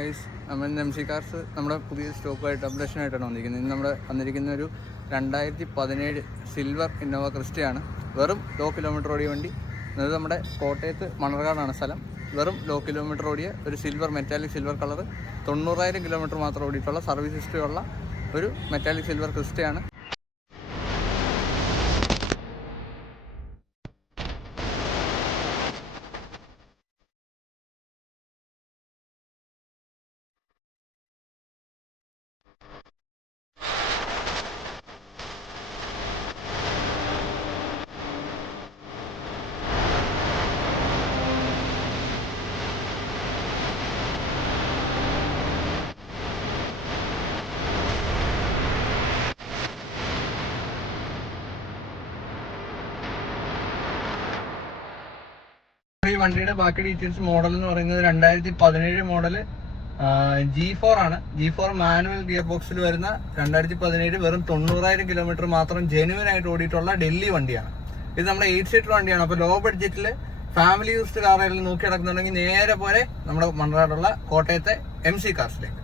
Guys. നമ്മൾ MC cars നമ്മുടെ പുതിയ സ്റ്റോക്കായിട്ട് അപ്ഡേഷനായിട്ടാണ് വന്നിരിക്കുന്നത്. ഇന്ന് നമ്മുടെ വന്നിരിക്കുന്ന ഒരു 2017 സിൽവർ ഇന്നോവ ക്രിസ്റ്റയാണ്. വെറും ലോ കിലോമീറ്റർ ഓടിയ വണ്ടി. അത് നമ്മുടെ കോട്ടയത്ത് മണർകാടാണ് സ്ഥലം. വെറും ലോ കിലോമീറ്റർ ഓടിയ ഒരു silver metallic silver colour 90,000 kilometre മാത്രം ഓടിയിട്ടുള്ള സർവീസ് ഹിസ്റ്ററി ഉള്ള ഒരു മെറ്റാലിക് സിൽവർ ക്രിസ്റ്റയാണ്. ഈ വണ്ടിയുടെ ബാക്കി ഡീറ്റെയിൽസ് മോഡൽ എന്ന് പറയുന്നത് 2017 മോഡല് G4 ആണ്. G4 മാനുവൽ ഗിയർ ബോക്സിൽ വരുന്ന 2017 വെറും 90,000 കിലോമീറ്റർ മാത്രം ജെനുവിൻ ആയിട്ട് ഓടിയിട്ടുള്ള ഡൽഹി വണ്ടിയാണ്. ഇത് നമ്മുടെ 8 സീറ്റർ വണ്ടിയാണ്. അപ്പോൾ ലോ ബഡ്ജറ്റിൽ ഫാമിലി യൂസ്ഡ് കാറുകളിൽ നോക്കി നടക്കുന്നുണ്ടെങ്കിൽ നേരെ പോലെ നമ്മുടെ മണ്ണാടുള്ള കോട്ടയത്തെ MC കാർസിലേക്ക്.